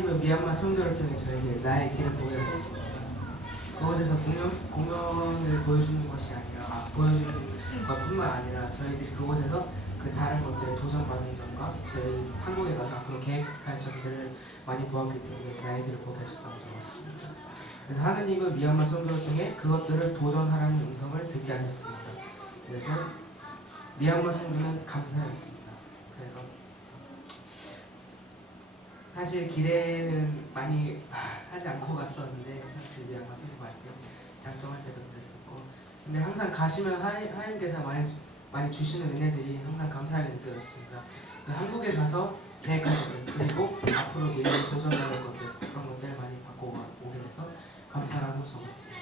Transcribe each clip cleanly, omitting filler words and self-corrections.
하나님은 미얀마 선교를 통해 저에게 나의 길을 보게 하셨습니다. 그곳에서 공연을 보여주는 것이 아니라 보여주는 것뿐만 아니라 저희들이 그곳에서 그 다른 것들에 도전받은 점과 저희 한국에 가서 앞으로 계획할 점들을 많이 보았기 때문에 나의 길을 보게 하셨다고 적었습니다. 그래서 하나님은 미얀마 선교를 통해 그것들을 도전하라는 음성을 듣게 하셨습니다. 그래서 미얀마 선교는 감사였습니다. 그래서 사실 기대는 많이 하지 않고 갔었는데 사실 미얀마 선교 갈 때 작정할 때도 그랬었고, 근데 항상 가시면 하나님께서 많이 주시는 은혜들이 항상 감사하게 느껴졌습니다. 한국에 가서 계획할 것들, 그리고 앞으로 미래에 도전하는 것들, 그런 것들을 많이 받고 오게 돼서 감사라고 적었습니다.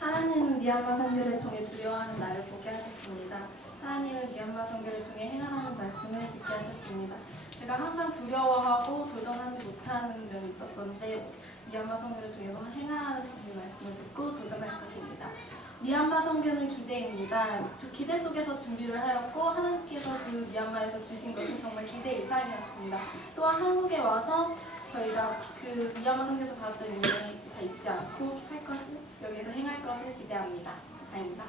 하나님은 미얀마 선교를 통해 두려워하는 나를 보게 하셨습니다. 하나님은 미얀마 선교를 통해 행하라는 말씀을 듣게 하셨습니다. 제가 항상 두려워하고 도전하지 못하는 점이 있었었는데 미얀마 선교를 통해서 행하라는 주님의 말씀을 듣고 도전할 것입니다. 미얀마 선교는 기대입니다. 저 기대 속에서 준비를 하였고 하나님께서 그 미얀마에서 주신 것은 정말 기대 이상이었습니다. 또한 한국에 와서 저희가 그 미얀마 선교에서 받았던 은혜 다 잊지 않고 할 것을, 여기에서 행할 것을 기대합니다. 감사합니다.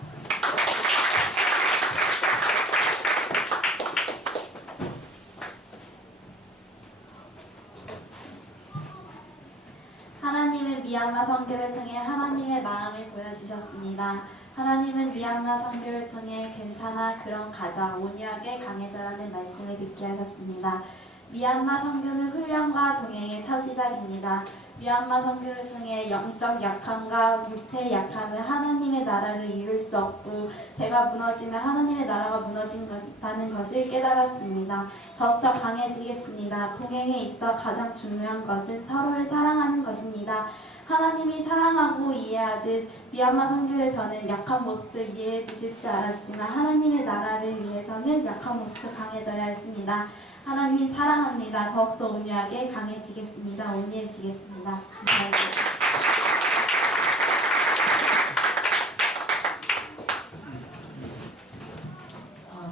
하나님은 미얀마 선교를 통해 하나님의 마음을 보여주셨습니다. 하나님은 미얀마 선교를 통해 괜찮아 그럼 가자 온유하게 강해져라는 말씀을 듣게 하셨습니다. 미얀마 선교는 훈련과 동행의 첫 시작입니다. 미얀마 선교를 통해 영적 약함과 육체의 약함은 하나님의 나라를 이룰 수 없고 제가 무너지면 하나님의 나라가 무너진다는 것을 깨달았습니다. 더욱더 강해지겠습니다. 동행에 있어 가장 중요한 것은 서로를 사랑하는 것입니다. 하나님이 사랑하고 이해하듯 미얀마 선교를 저는 약한 모습을 이해해 주실 줄 알았지만 하나님의 나라를 위해서는 약한 모습도 강해져야 했습니다. 하나님 사랑합니다. 더욱더 온유하게 강해지겠습니다. 온유해지겠습니다. 감사합니다.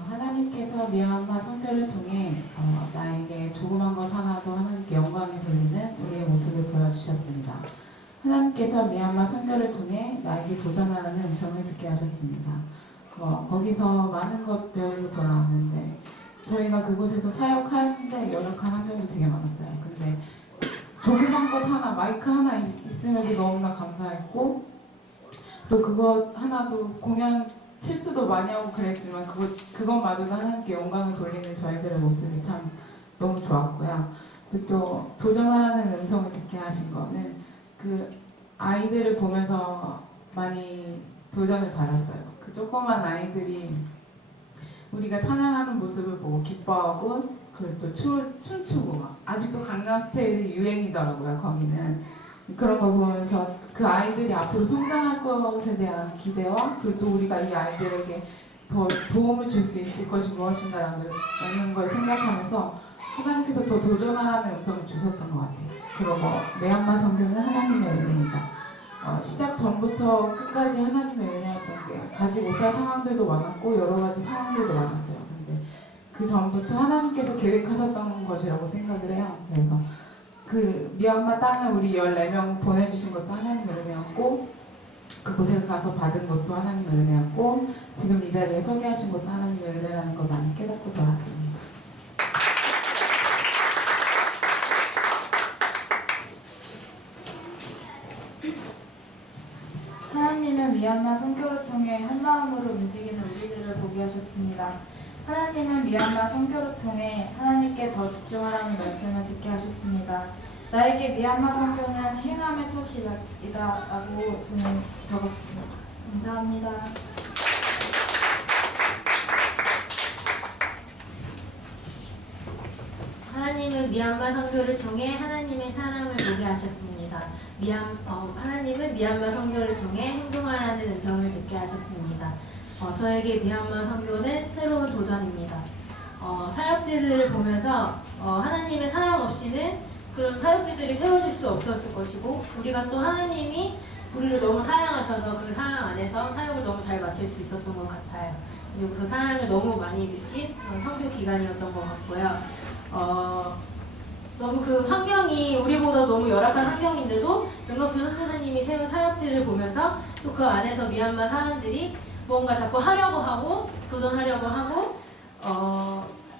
하나님께서 미얀마 선교를 통해 나에게 조그만 것 하나도 하나님께 영광이 돌리는 우리의 모습을 보여주셨습니다. 하나님께서 미얀마 선교를 통해 나에게 도전하라는 음성을 듣게 하셨습니다. 거기서 많은 것 배우고 돌아왔는데 저희가 그곳에서 사역하는데 열악한 환경도 되게 많았어요. 근데 조그만 것 하나, 마이크 하나 있음에도 너무나 감사했고 또 그것 하나도 공연 실수도 많이 하고 그랬지만 그것마저도 하나님께 영광을 돌리는 저희들의 모습이 참 너무 좋았고요. 그리고 또 도전하라는 음성을 듣게 하신 거는 그 아이들을 보면서 많이 도전을 받았어요. 그 조그만 아이들이 우리가 찬양하는 모습을 보고 기뻐하고 또 춤추고 막 아직도 강남스타일이 유행이더라고요. 거기는 그런 거 보면서 그 아이들이 앞으로 성장할 것에 대한 기대와 그리고 또 우리가 이 아이들에게 더 도움을 줄 수 있을 것이 무엇인가라는 걸 생각하면서 하나님께서 더 도전하라는 음성을 주셨던 것 같아요. 그리고 미얀마 선교는 하나님의 은혜입니다. 시작 전부터 끝까지 하나님의 은혜였던 게 가지 못할 상황들도 많았고 여러 가지 상황들도 많았어요. 근데 그 전부터 하나님께서 계획하셨던 것이라고 생각을 해요. 그래서 그 미얀마 땅에 우리 14명 보내주신 것도 하나님의 은혜였고 그곳에 가서 받은 것도 하나님의 은혜였고 지금 이 자리에 서게 하신 것도 하나님의 은혜라는 걸 많이 깨닫고 돌아왔습니다. 하나님은 미얀마 선교를 통해 한마음으로 움직이는 우리들을 보게 하셨습니다. 하나님은 미얀마 선교를 통해 하나님께 더 집중하라는 말씀을 듣게 하셨습니다. 나에게 미얀마 선교는 행함의 첫 시작이다 라고 저는 적었습니다. 감사합니다. 하나님은 미얀마 선교를 통해 하나님의 사랑을 보게 하셨습니다. 하나님은 미얀마 선교를 통해 행동하라는 음성을 듣게 하셨습니다. 저에게 미얀마 선교는 새로운 도전입니다. 사역지들을 보면서 하나님의 사랑 없이는 그런 사역지들이 세워질 수 없었을 것이고 우리가 또 하나님이 우리를 너무 사랑하셔서 그 사랑 안에서 사역을 너무 잘 마칠 수 있었던 것 같아요. 그리고 그 사랑을 너무 많이 느낀 그런 선교 기간이었던 것 같고요. 너무 그 환경이 우리보다 너무 열악한 환경인데도 윤곽준 선교사님이 세운 사역지를 보면서 또 그 안에서 미얀마 사람들이 뭔가 자꾸 하려고 하고 도전하려고 하고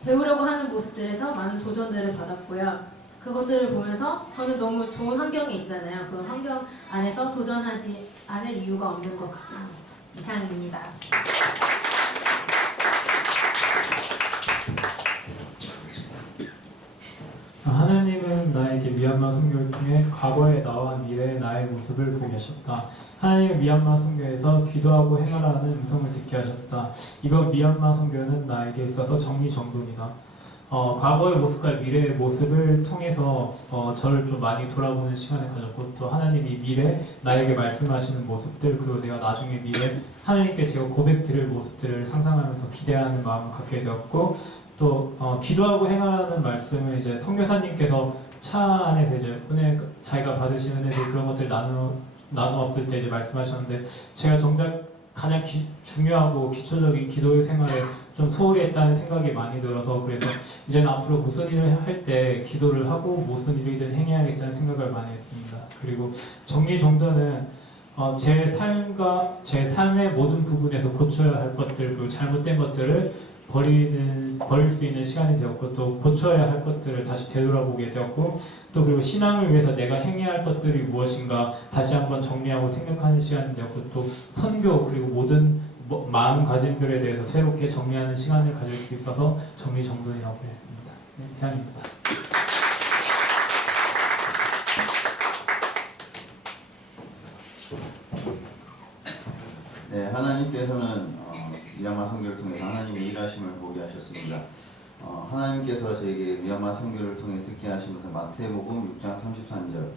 배우려고 하는 모습들에서 많은 도전들을 받았고요. 그것들을 보면서 저는 너무 좋은 환경에 있잖아요. 그 환경 안에서 도전하지 않을 이유가 없는 것 같습니다. 이상입니다. 하나님은 나에게 미얀마 선교를 통해 과거의 나와 미래의 나의 모습을 보게 하셨다. 하나님은 미얀마 선교에서 기도하고 행하라는 음성을 듣게 하셨다. 이번 미얀마 선교는 나에게 있어서 정리정돈이다. 과거의 모습과 미래의 모습을 통해서 저를 좀 많이 돌아보는 시간을 가졌고, 또 하나님이 미래 나에게 말씀하시는 모습들, 그리고 내가 나중에 미래 하나님께 제가 고백드릴 모습들을 상상하면서 기대하는 마음을 갖게 되었고, 또 기도하고 행하라는 말씀을 이제 선교사님께서 차 안에서 이제 은혜 자기가 받으신 은혜들 그런 것들 나누었을 때 이제 말씀하셨는데, 제가 정작 가장 중요하고 기초적인 기도의 생활에 좀 소홀히 했다는 생각이 많이 들어서, 그래서 이제는 앞으로 무슨 일을 할 때 기도를 하고 무슨 일이든 행해야겠다는 생각을 많이 했습니다. 그리고 정리정돈은 제 삶의 모든 부분에서 고쳐야 할 것들, 그리고 잘못된 것들을 버릴 수 있는 시간이 되었고, 또 고쳐야 할 것들을 다시 되돌아보게 되었고, 또 그리고 신앙을 위해서 내가 행해야 할 것들이 무엇인가 다시 한번 정리하고 생각하는 시간이 되었고, 또 선교 그리고 모든 마음가짐들에 대해서 새롭게 정리하는 시간을 가질 수 있어서 정리정돈이라고 했습니다. 네, 이상입니다. 네, 하나님께서는 미얀마 선교를 통해서 하나님의 일하심을 보게 하셨습니다. 하나님께서 저에게 미얀마 선교를 통해 듣게 하신 것은 마태복음 6장 33절,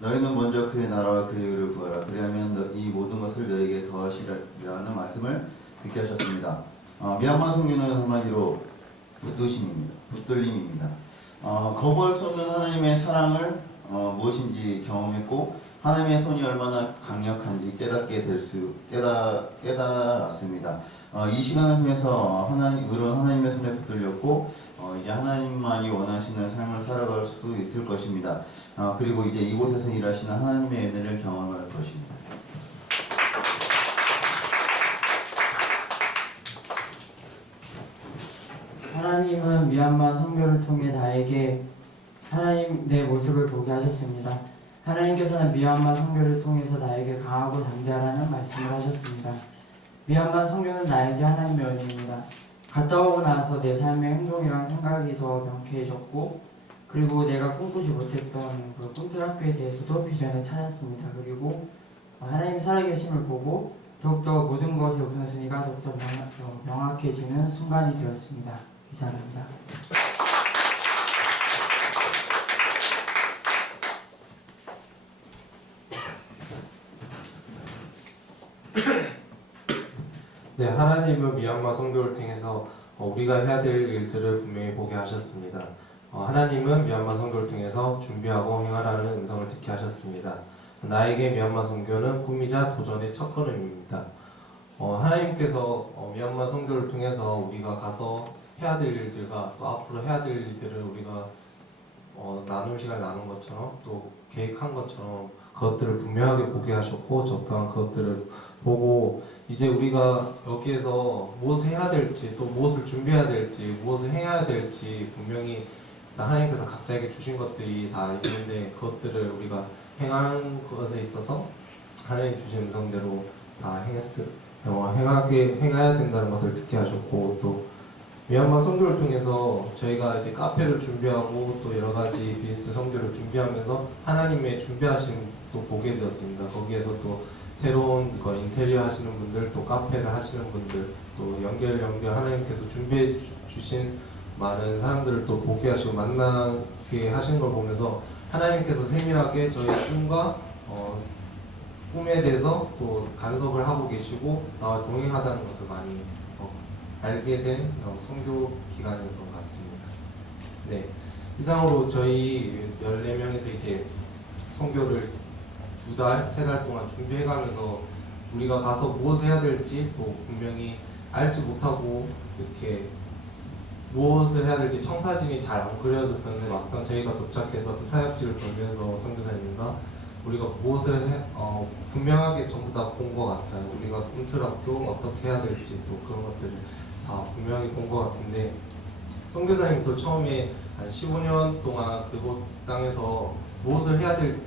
너희는 먼저 그의 나라와 그의 의를 구하라, 그리하면 이 모든 것을 너희에게 더하시리라는 말씀을 듣게 하셨습니다. 미얀마 선교는 한마디로 붙들림입니다. 거부할 수 없는 하나님의 사랑을 무엇인지 경험했고, 하나님의 손이 얼마나 강력한지 깨달았습니다. 이 시간을 통해서 의로운 하나님의 손에 붙들렸고, 이제 하나님만이 원하시는 삶을 살아갈 수 있을 것입니다. 그리고 이제 이곳에서 일하시는 하나님의 은혜를 경험할 것입니다. 하나님은 미얀마 선교를 통해 나에게 하나님 내 모습을 보게 하셨습니다. 하나님께서는 미얀마 선교를 통해서 나에게 강하고 담대하라는 말씀을 하셨습니다. 미얀마 선교는 나에게 하나님의 은혜입니다. 갔다 오고 나서 내 삶의 행동이랑 생각이 더 명쾌해졌고, 그리고 내가 꿈꾸지 못했던 그 꿈틀 학교에 대해서도 비전을 찾았습니다. 그리고 하나님 살아계심을 보고 더욱더 모든 것의 우선순위가 더욱더 명확해지는 순간이 되었습니다. 이상입니다. 네, 하나님은 미얀마 선교를 통해서 우리가 해야 될 일들을 분명히 보게 하셨습니다. 하나님은 미얀마 선교를 통해서 준비하고 행하라는 음성을 듣게 하셨습니다. 나에게 미얀마 선교는 꿈이자 도전의 첫 걸음입니다. 하나님께서 미얀마 선교를 통해서 우리가 가서 해야 될 일들과 또 앞으로 해야 될 일들을 우리가 나눔 시간을 나눈 것처럼 또 계획한 것처럼 그것들을 분명하게 보게 하셨고, 적당한 그것들을 보고 이제 우리가 여기에서 무엇을 해야 될지, 또 무엇을 준비해야 될지, 무엇을 행해야 될지 분명히 하나님께서 각자에게 주신 것들이 다 있는데, 그것들을 우리가 행하는 것에 있어서 하나님 주신 음성대로 다 행해야 된다는 것을 듣게 하셨고, 또 미얀마 선교를 통해서 저희가 이제 카페를 준비하고 또 여러 가지 BS 선교를 준비하면서 하나님의 준비하심도 보게 되었습니다. 거기에서 또 새로운 거 인테리어 하시는 분들, 또 카페를 하시는 분들, 또 연결 하나님께서 준비해 주신 많은 사람들을 또 보게 하시고 만나게 하신 걸 보면서 하나님께서 세밀하게 저희의 꿈에 대해서 또 간섭을 하고 계시고 나와 동행하다는 것을 많이 알게 된 선교 기간이었던 것 같습니다. 네, 이상으로 저희 14명에서 이제 선교를 2달, 3달 동안 준비해가면서 우리가 가서 무엇을 해야 될지 또 분명히 알지 못하고 이렇게 무엇을 해야 될지 청사진이 잘 안 그려졌었는데 막상 저희가 도착해서 그 사역지를 보면서 선교사님과 우리가 무엇을 분명하게 전부 다 본 것 같아요. 우리가 꿈틀학교 어떻게 해야 될지 또 그런 것들을 다 분명히 본 것 같은데 선교사님도 처음에 한 15년 동안 그곳 땅에서 무엇을 해야 될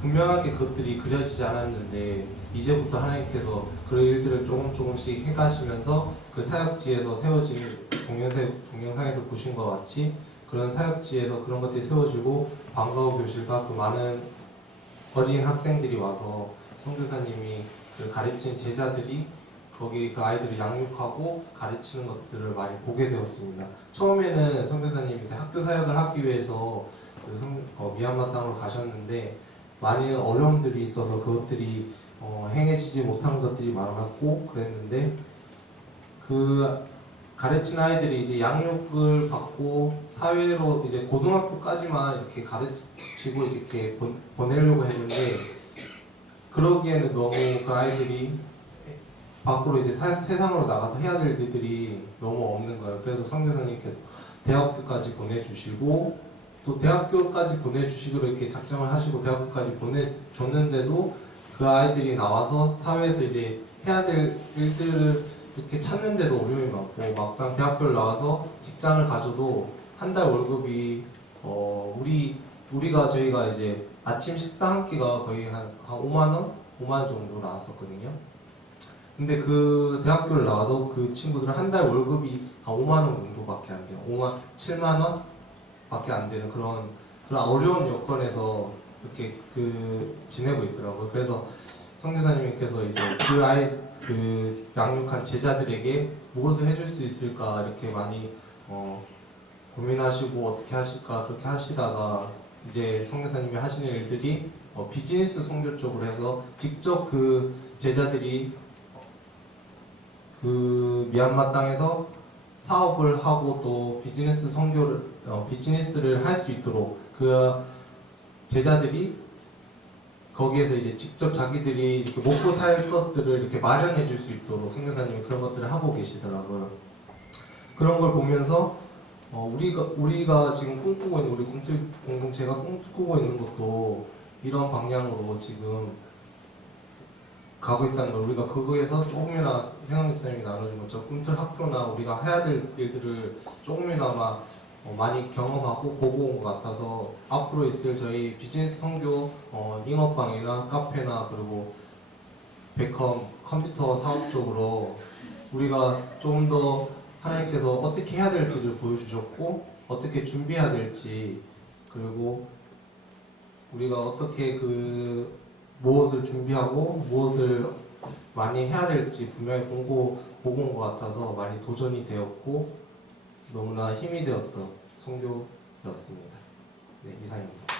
분명하게 그것들이 그려지지 않았는데 이제부터 하나님께서 그런 일들을 조금씩 해가시면서 그 사역지에서 세워진 동영상에서 보신 것 같이 그런 사역지에서 그런 것들이 세워지고 방과후 교실과 그 많은 어린 학생들이 와서 선교사님이 그 가르친 제자들이 거기 그 아이들을 양육하고 가르치는 것들을 많이 보게 되었습니다. 처음에는 선교사님이 학교 사역을 하기 위해서 미얀마 땅으로 가셨는데 많은 어려움들이 있어서 그것들이 행해지지 못한 것들이 많았고 그랬는데 그 가르친 아이들이 이제 양육을 받고 사회로 이제 고등학교까지만 이렇게 가르치고 이제 이렇게 보내려고 했는데 그러기에는 너무 그 아이들이 밖으로 이제 세상으로 나가서 해야 될 일들이 너무 없는 거예요. 그래서 선교사님께서 대학교까지 보내주시고 또 대학교까지 보내주시기로 이렇게 작정을 하시고 대학교까지 보내줬는데도 그 아이들이 나와서 사회에서 이제 해야 될 일들을 이렇게 찾는데도 어려움이 많고 막상 대학교를 나와서 직장을 가져도 한 달 월급이 저희가 이제 아침 식사 한 끼가 거의 한 5만 원 정도 나왔었거든요. 근데 그 대학교를 나와도 그 친구들은 한 달 월급이 한 5만 원 정도밖에 안 돼요. 7만 원 밖에 안 되는 그런 어려운 여건에서 이렇게 지내고 있더라고요. 그래서 선교사님께서 이제 그 양육한 제자들에게 무엇을 해줄 수 있을까 이렇게 많이 고민하시고 어떻게 하실까 그렇게 하시다가 이제 선교사님이 하시는 일들이 비즈니스 선교 쪽으로 해서 직접 그 제자들이 그 미얀마 땅에서 사업을 하고 또 비즈니스를 할 수 있도록 그 제자들이 거기에서 이제 직접 자기들이 이렇게 먹고 살 것들을 이렇게 마련해 줄 수 있도록 선교사님이 그런 것들을 하고 계시더라고요. 그런 걸 보면서 우리가 지금 꿈꾸고 있는 우리 공동체가 꿈꾸고 있는 것도 이런 방향으로 지금 가고 있다는 걸 우리가 그거에서 조금이나 생각미스님이 나눠준 것처럼 꿈틀 학교나 우리가 해야 될 일들을 조금이나마 많이 경험하고 보고 온 것 같아서 앞으로 있을 저희 비즈니스 선교 잉어방이나 카페나 그리고 베컴 컴퓨터 사업 쪽으로 우리가 좀 더 하나님께서 어떻게 해야 될지를 보여주셨고 어떻게 준비해야 될지 그리고 우리가 어떻게 무엇을 준비하고 무엇을 많이 해야 될지 분명히 보고 온 것 같아서 많이 도전이 되었고 너무나 힘이 되었던 선교였습니다. 네, 이상입니다.